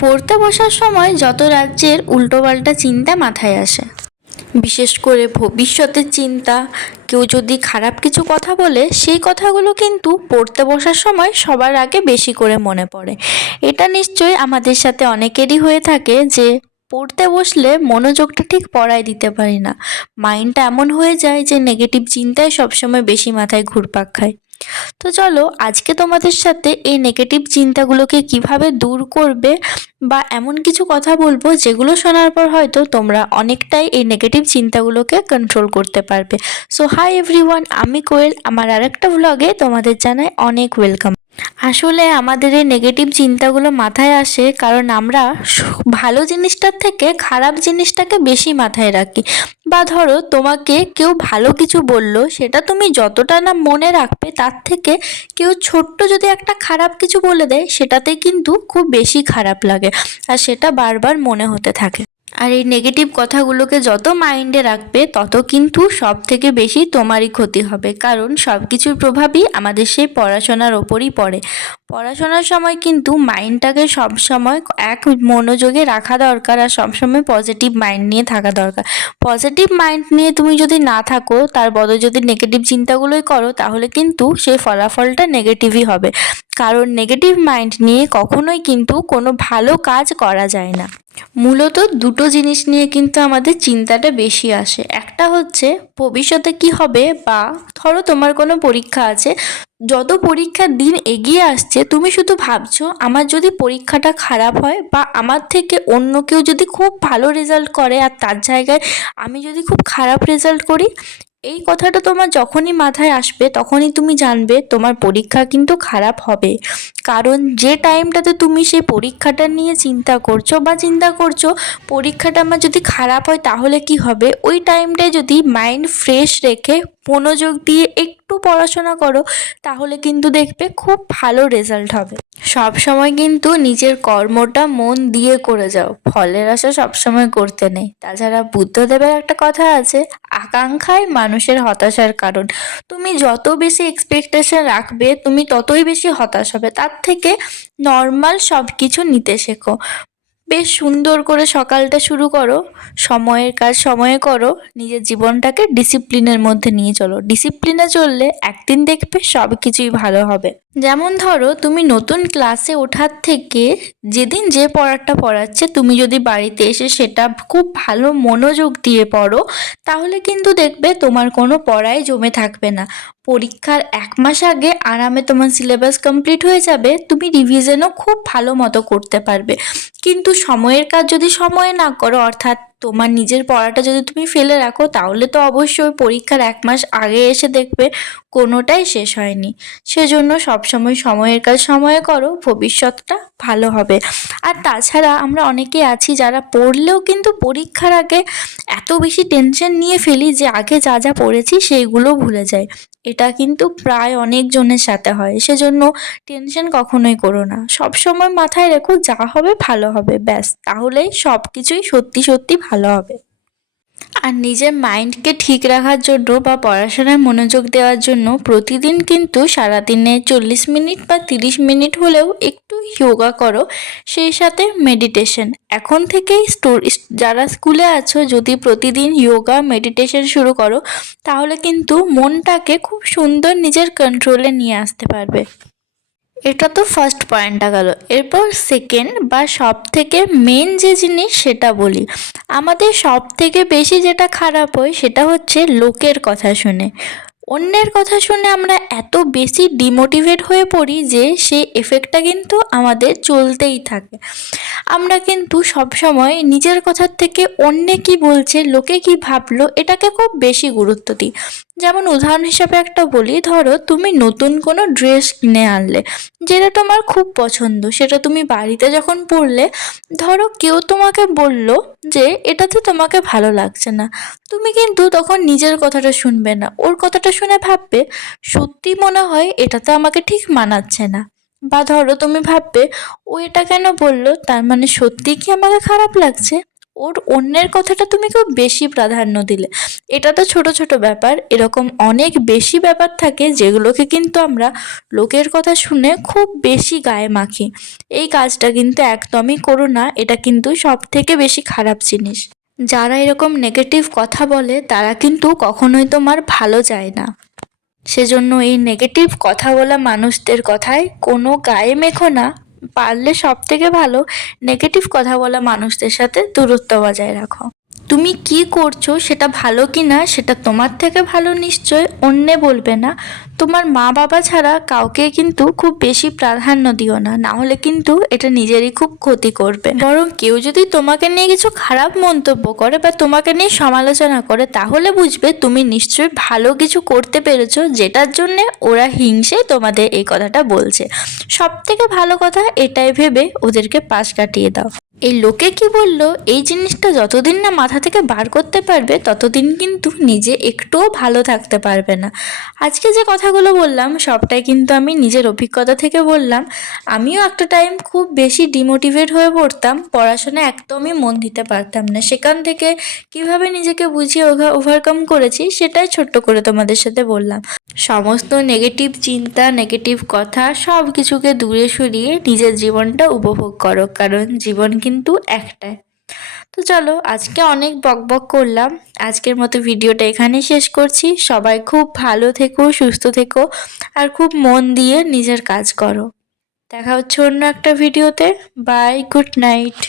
পড়তে বসার সময় যত রাজ্যের উল্টোপাল্টা চিন্তা মাথায় আসে, বিশেষ করে ভবিষ্যতের চিন্তা। কেউ যদি খারাপ কিছু কথা বলে, সেই কথাগুলো কিন্তু পড়তে বসার সময় সবার আগে বেশি করে মনে পড়ে। এটা নিশ্চয়ই আমাদের সাথে অনেকেরই হয়ে থাকে যে পড়তে বসলে মনোযোগটা ঠিক পড়ায় দিতে পারি না। মাইন্ডটা এমন হয়ে যায় যে নেগেটিভ চিন্তায় সবসময় বেশি মাথায় ঘুরপাক খায়। তো চলো আজকে তোমাদের সাথে এই নেগেটিভ চিন্তাগুলোকে কিভাবে দূর করবে বা এমন কিছু কথা বলবো যেগুলো শোনার পর হয়তো তোমরা অনেকটাই এই নেগেটিভ চিন্তাগুলোকে কন্ট্রোল করতে পারবে। সো হাই এভরিওয়ান, আমি কোয়েল, আমার আরেকটা ব্লগে তোমাদের জানাই অনেক ওয়েলকাম। আসলে আমাদের এই নেগেটিভ চিন্তাগুলো মাথায় আসে কারণ আমরা ভালো জিনিসটার থেকে খারাপ জিনিসটাকে বেশি মাথায় রাখি। বা ধরো তোমাকে কেউ ভালো কিছু বললো, সেটা তুমি যতটা না মনে রাখবে তার থেকে কেউ ছোট্ট যদি একটা খারাপ কিছু বলে দেয় সেটাতে কিন্তু খুব বেশি খারাপ লাগে আর সেটা বারবার মনে হতে থাকে। আর এই নেগেটিভ কথাগুলোকে যত মাইন্ডে রাখবে তত কিন্তু সব থেকে বেশি তোমারই ক্ষতি হবে, কারণ সব কিছুর প্রভাবই আমাদের সেই পড়াশোনার ওপরই পড়ে। পড়াশোনার সময় কিন্তু মাইন্ডটাকে সবসময় এক মনোযোগে রাখা দরকার আর সবসময় পজিটিভ মাইন্ড নিয়ে থাকা দরকার। পজিটিভ মাইন্ড নিয়ে তুমি যদি না থাকো, তার বদলে যদি নেগেটিভ চিন্তাগুলোই করো, তাহলে কিন্তু সেই ফলাফলটা নেগেটিভই হবে। কারণ নেগেটিভ মাইন্ড নিয়ে কখনোই কিন্তু কোনো ভালো কাজ করা যায় না। মূলত দুটো জিনিস নিয়ে কিন্তু আমাদের চিন্তাটা বেশি আসে। একটা হচ্ছে ভবিষ্যতে কি হবে, বা ধরো তোমার কোনো পরীক্ষা আছে, যত পরীক্ষার দিন এগিয়ে আসছে তুমি শুধু ভাবছো আমার যদি পরীক্ষাটা খারাপ হয় বা আমার থেকে অন্য কেউ যদি খুব ভালো রেজাল্ট করে আর তার জায়গায় আমি যদি খুব খারাপ রেজাল্ট করি। এই কথাটা তোমার যখনই মাথায় আসবে তখনই তুমি জানবে তোমার পরীক্ষা কিন্তু খারাপ হবে। কারণ যে টাইমটাতে তুমি সেই পরীক্ষাটা নিয়ে চিন্তা করছো পরীক্ষাটা আমার যদি খারাপ হয় তাহলে কি হবে, ওই টাইমটায় যদি মাইন্ড ফ্রেশ রেখে মনোযোগ দিয়ে একটু পড়াশোনা করো, তাহলে কিন্তু দেখবে খুব ভালো রেজাল্ট হবে। সব সময় কিন্তু নিজের কর্মটা মন দিয়ে করে যাও, ফলের আশা সবসময় করতে নেই। তাছাড়া বুদ্ধদেবের একটা কথা আছে, আকাঙ্ক্ষাই মানুষের হতাশার কারণ। তুমি যত বেশি এক্সপেকটেশন রাখবে তুমি ততই বেশি হতাশ হবে। তার থেকে নর্মাল সব কিছু নিতে শেখো। বেশ সুন্দর করে সকালটা শুরু করো, সময়ের কাজ সময়ে করো, নিজের জীবনটাকে ডিসিপ্লিনের মধ্যে নিয়ে চলো। ডিসিপ্লিনে চললে একদিন দেখবে সব কিছুই ভালো হবে। যেমন ধরো তুমি নতুন ক্লাসে ওঠার থেকে যেদিন যে পড়াটা পড়াচ্ছে তুমি যদি বাড়িতে এসে সেটা খুব ভালো মনোযোগ দিয়ে পড়ো, তাহলে কিন্তু দেখবে তোমার কোনো পড়াই জমে থাকবে না। পরীক্ষার 1 মাস আগে আরামে তোমার সিলেবাস কমপ্লিট হয়ে যাবে, তুমি রিভিশনও খুব ভালো মতো করতে পারবে। কিন্তু সময়ের কাজ যদি সময়ে না করো, অর্থাৎ তোমার নিজের পড়াটা যদি তুমি ফেলে রাখো, তাহলে তো অবশ্যই পরীক্ষার 1 মাস আগে এসে দেখবে কোনোটাই শেষ হয়নি। সেজন্য সবসময় সময়ের কাজ সময়ে করো, ভবিষ্যৎটা ভালো হবে। আর তাছাড়া আমরা অনেকে আছি যারা পড়লেও কিন্তু পরীক্ষার আগে এত বেশি টেনশন নিয়ে ফেলি যে আগে যা যা পড়েছি সেইগুলো ভুলে যাই। এটা কিন্তু প্রায় অনেকজনের সাথে হয়। সেজন্য টেনশন কখনোই করো না, সব সময় মাথায় রেখো যা হবে ভালো হবে, ব্যাস তাহলেই সব কিছুই সত্যি সত্যি ভালো হবে। আর নিজের মাইন্ডকে ঠিক রাখার জন্য বা পড়াশোনায় মনোযোগ দেওয়ার জন্য প্রতিদিন কিন্তু সারাদিনে 40 মিনিট বা 30 মিনিট হলেও একটু যোগা করো, সেই সাথে মেডিটেশন। এখন থেকেই যারা স্কুলে আছো যদি প্রতিদিন যোগা মেডিটেশন শুরু করো, তাহলে কিন্তু মনটাকে খুব সুন্দর নিজের কন্ট্রোলে নিয়ে আসতে পারবে। এটা তো ফার্স্ট পয়েন্টটা গেল। এরপর সেকেন্ড বা সব থেকে মেন যে জিনিস সেটা বলি। আমাদের সব থেকে বেশি যেটা খারাপ হয় সেটা হচ্ছে লোকের কথা শুনে। অন্যের কথা শুনে আমরা এত বেশি ডিমোটিভেট হয়ে পড়ি যে সেই এফেক্টটা কিন্তু আমাদের চলতেই থাকে। আমরা কিন্তু সবসময় নিজের কথার থেকে অন্যে কি বলছে, লোকে কি ভাবলো, এটাকে খুব বেশি গুরুত্ব দিই। যেমন উদাহরণ হিসাবে একটা বলি, ধরো তুমি নতুন কোনো ড্রেস কিনে আনলে যেটা তোমার খুব পছন্দ, সেটা তুমি বাড়িতে যখন পরলে, ধরো কেউ তোমাকে বলল যে এটাতে তোমাকে ভালো লাগছে না, তুমি কিন্তু তখন নিজের কথাটা শুনবে না, ওর কথাটা শুনে ভাববে সত্যি মনে হয় এটাতে আমাকে ঠিক মানাচ্ছে না। বা ধরো তুমি ভাববে ও এটা কেন বললো, তার মানে সত্যি কি আমাকে খারাপ লাগছে, ওর অন্যের কথাটা তুমি খুব বেশি প্রাধান্য দিলে। এটা তো ছোট ছোট ব্যাপার, এরকম অনেক বেশি ব্যাপার থাকে যেগুলোকে কিন্তু আমরা লোকের কথা শুনে খুব বেশি গায়ে মাখি। এই কাজটা কিন্তু একদমই করো না, এটা কিন্তু সব থেকে বেশি খারাপ জিনিস। যারা এরকম নেগেটিভ কথা বলে তারা কিন্তু কখনোই তোমার ভালো চায় না। সেজন্য এই নেগেটিভ কথা বলা মানুষদের কথায় কোনো গায়ে মেখো না। পারলে সব থেকে ভালো নেগেটিভ কথা বলা মানুষদের সাথে দূরত্ব বজায় রাখো। তুমি কি করছো সেটা ভালো কি না সেটা তোমার থেকে ভালো নিশ্চয় অন্যে বলবে না। তোমার মা বাবা ছাড়া কাউকে কিন্তু খুব বেশি প্রাধান্য দিও না, না হলে কিন্তু এটা নিজেরই খুব ক্ষতি করবে। বরং কেউ যদি তোমাকে নিয়ে কিছু খারাপ মন্তব্য করে বা তোমাকে নিয়ে সমালোচনা করে, তাহলে বুঝবে তুমি নিশ্চয়ই ভালো কিছু করতে পেরেছো, যেটার জন্যে ওরা হিংসে তোমাদের এই কথাটা বলছে। সব থেকে ভালো কথা এটাই ভেবে ওদেরকে পাশ কাটিয়ে দাও। এই লোকে কি বললো এই জিনিসটা যতদিন না মাথা থেকে বার করতে পারবে ততদিন কিন্তু নিজে একটুও ভালো থাকতে পারবে না। আজকে যে কথাগুলো বললাম সবটাই কিন্তু আমি নিজের অভিজ্ঞতা থেকে বললাম। আমিও একটা টাইম খুব বেশি ডিমোটিভেট হয়ে পড়তাম, পড়াশোনায় একদমই মন দিতে পারতাম না। সেখান থেকে কিভাবে নিজেকে বুঝিয়ে ওভারকাম করেছি সেটাই ছোট্ট করে তোমাদের সাথে বললাম। সমস্ত নেগেটিভ চিন্তা, নেগেটিভ কথা সব কিছুকে দূরে সরিয়ে নিজের জীবনটা উপভোগ করো, কারণ জীবন কিন্তু একটাই। তো চলো, আজকে অনেক বকবক করলাম, আজকের মতো ভিডিওটা এখানেই শেষ করছি। সবাই খুব ভালো থেকো, সুস্থ থেকো, আর খুব মন দিয়ে নিজের কাজ করো। দেখা হচ্ছে অন্য একটা ভিডিওতে। Bye, good night.